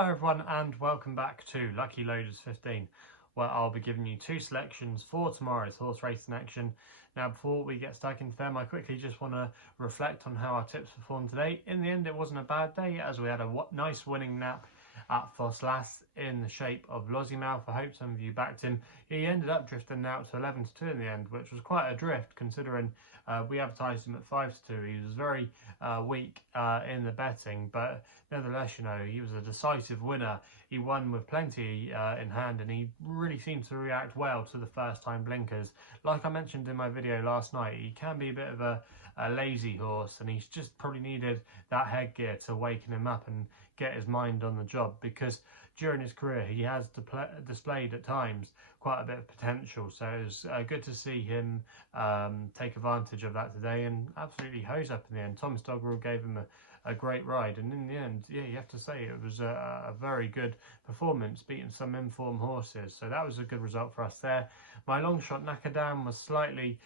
Hello everyone and welcome back to Lucky Loaders 15, where I'll be giving you two selections for tomorrow's horse racing action. Now before we get stuck into them, I quickly just want to reflect on how our tips performed today. In the end it wasn't a bad day as we had a nice winning nap at Pasvolsky in the shape of Lossiemouth. I hope some of you backed him. He ended up drifting out to 11-2 in the end, which was quite a drift considering we advertised him at 5-2. He was very weak in the betting, but nevertheless, you know, he was a decisive winner. He won with plenty in hand, and he really seemed to react well to the first time blinkers. Like I mentioned in my video last night, he can be a bit of a lazy horse, and he's just probably needed that headgear to waken him up and get his mind on the job, because during his career he has displayed at times quite a bit of potential. So it was good to see him take advantage of that today and absolutely hose up in the end. Thomas Doggerel gave him a great ride, and in the end, yeah, you have to say it was a very good performance, beating some informed horses. So that was a good result for us there. My Longshot Knackerdown was slightly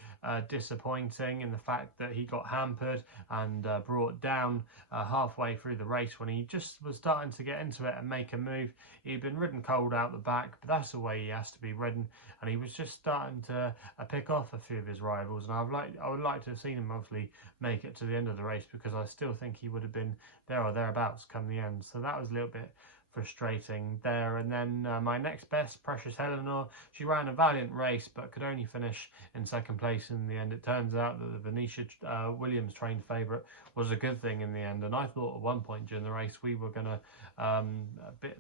disappointing in the fact that he got hampered and brought down halfway through the race when he just was starting to get into it and make a move. He'd been ridden cold out the back, but that's the way he has to be ridden, and he was just starting to pick off a few of his rivals, and I would like to have seen him obviously make it to the end of the race, because I still think he would have been there or thereabouts come the end. So that was a little bit frustrating there. And then my next best, Precious Eleanor, she ran a valiant race but could only finish in second place in the end. It turns out that the Venetia Williams trained favourite was a good thing in the end, and I thought at one point during the race we were going to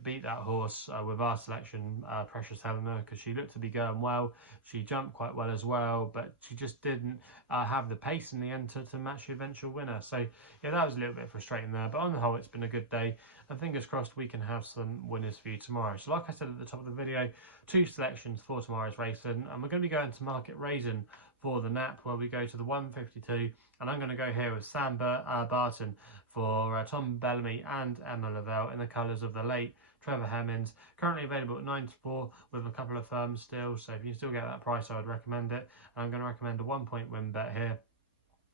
beat that horse with our selection, Precious Eleanor, because she looked to be going well. She jumped quite well as well, but she just didn't have the pace in the end to match the eventual winner. So yeah, that was a little bit frustrating there, but on the whole it's been a good day, and fingers crossed we can have some winners for you tomorrow. So like I said at the top of the video, two selections for tomorrow's race, and we're going to be going to Market Rasen for the nap, where we go to the 152, and I'm going to go here with Sam Barton for Tom Bellamy and Emma Lavelle in the colours of the late Trevor Hemmings. Currently available at 9-4 with a couple of firms still, so if you can still get that price I would recommend it. And I'm going to recommend a 1 point win bet here.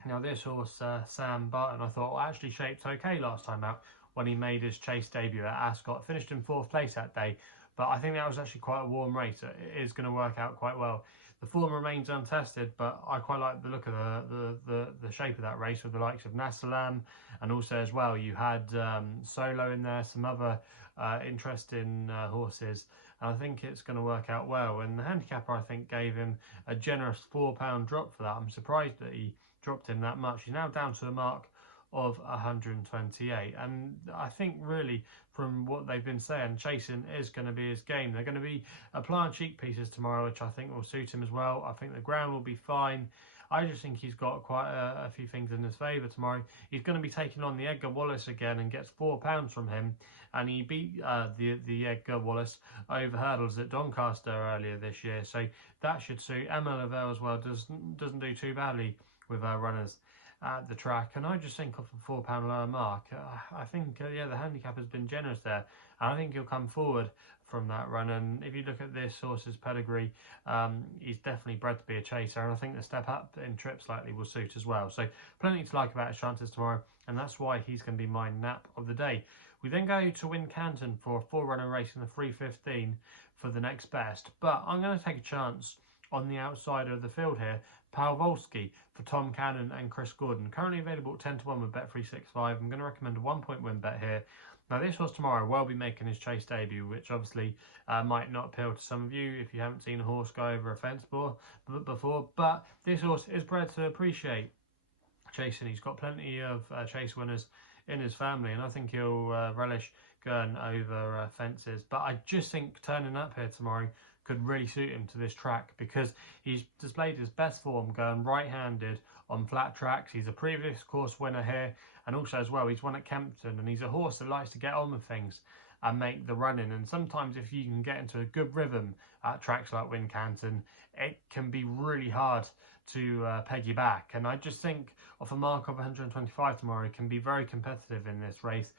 Now this horse, Sam Barton, I thought actually shaped okay last time out when he made his chase debut at Ascot. Finished in 4th place that day, but I think that was actually quite a warm race. It is going to work out quite well. The form remains untested, but I quite like the look of the shape of that race with the likes of Nassalam, and also as well you had Solo in there, some other interesting horses, and I think it's going to work out well. And the handicapper, I think, gave him a generous £4 drop for that. I'm surprised that he dropped him that much. He's now down to a mark of 128, and I think really from what they've been saying, chasing is going to be his game. They're going to be applying cheek pieces tomorrow, which I think will suit him as well. I think the ground will be fine. I just think he's got quite a few things in his favour tomorrow. He's going to be taking on the Edgar Wallace again and gets £4 from him, and he beat the Edgar Wallace over hurdles at Doncaster earlier this year, so that should suit. Emma Lavelle as well doesn't do too badly with her runners at the track, and I just think off a £4 lower mark, I think yeah, the handicap has been generous there, and I think he'll come forward from that run. And if you look at this horse's pedigree, he's definitely bred to be a chaser, and I think the step up in trips likely will suit as well. So plenty to like about his chances tomorrow, and that's why he's going to be my nap of the day. We then go to Wincanton for a 4-runner race in the 3:15 for the next best, but I'm going to take a chance on the outside of the field here, Pasvolsky for Tom Cannon and Chris Gordon. Currently available at 10-1 with Bet365. I'm going to recommend a 1 point win bet here. Now this horse tomorrow will be making his chase debut, which obviously might not appeal to some of you if you haven't seen a horse go over a fence before, but this horse is bred to appreciate chasing. He's got plenty of chase winners in his family, and I think he'll relish going over fences. But I just think turning up here tomorrow could really suit him to this track, because he's displayed his best form going right-handed on flat tracks. He's a previous course winner here, and also as well he's won at Kempton, and he's a horse that likes to get on with things and make the running. And sometimes if you can get into a good rhythm at tracks like Wincanton, it can be really hard to peg you back. And I just think off a mark of 125 tomorrow, it can be very competitive in this race.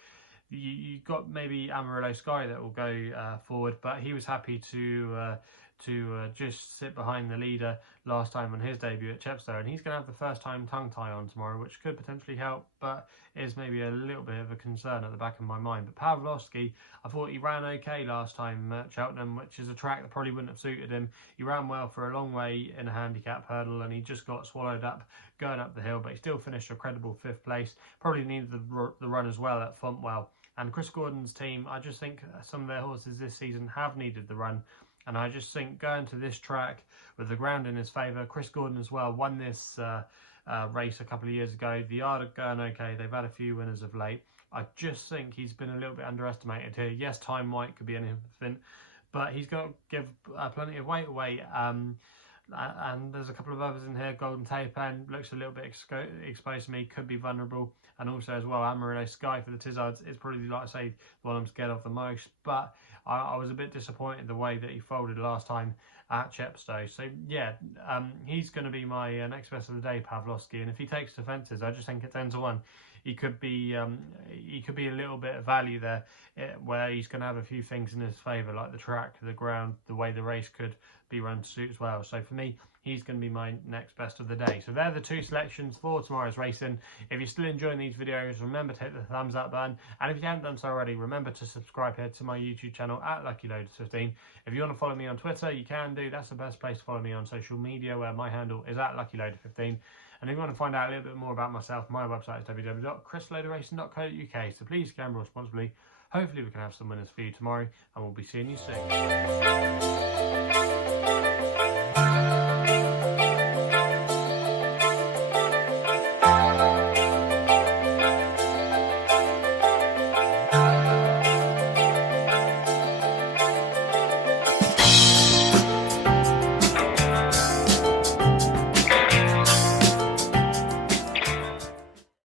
You've got maybe Amarillo Sky that will go forward, but he was happy to to just sit behind the leader last time on his debut at Chepstow, and he's going to have the first time tongue tie on tomorrow, which could potentially help, but is maybe a little bit of a concern at the back of my mind. But Pasvolsky, I thought he ran okay last time at Cheltenham, which is a track that probably wouldn't have suited him. He ran well for a long way in a handicap hurdle, and he just got swallowed up going up the hill, but he still finished a credible 5th place. Probably needed the run as well at Fontwell. And Chris Gordon's team, I just think some of their horses this season have needed the run. And I just think going to this track with the ground in his favour, Chris Gordon as well won this race a couple of years ago. The yard are going okay. They've had a few winners of late. I just think he's been a little bit underestimated here. Yes, time white could be anything, but he's got to give plenty of weight away. And there's a couple of others in here. Golden Tapen looks a little bit exposed to me, could be vulnerable. And also as well, Amarillo Sky for the Tizzards is probably, like I say, the one I'm scared of the most. But I was a bit disappointed the way that he folded last time at Chepstow. So yeah, he's going to be my next best of the day, Pasvolsky. And if he takes the fences, I just think at 10-1, he could be a little bit of value there, where he's going to have a few things in his favour, like the track, the ground, the way the race could be run to suit as well. So for me, he's going to be my next best of the day. So they're the 2 selections for tomorrow's racing. If you're still enjoying these videos, remember to hit the thumbs up button. And if you haven't done so already, remember to subscribe here to my YouTube channel at LuckyLoaders15. If you want to follow me on Twitter, you can do. That's the best place to follow me on social media, where my handle is at LuckyLoader15. And if you want to find out a little bit more about myself, my website is www.chrisloaderracing.co.uk. So please gamble responsibly. Hopefully we can have some winners for you tomorrow, and we'll be seeing you soon.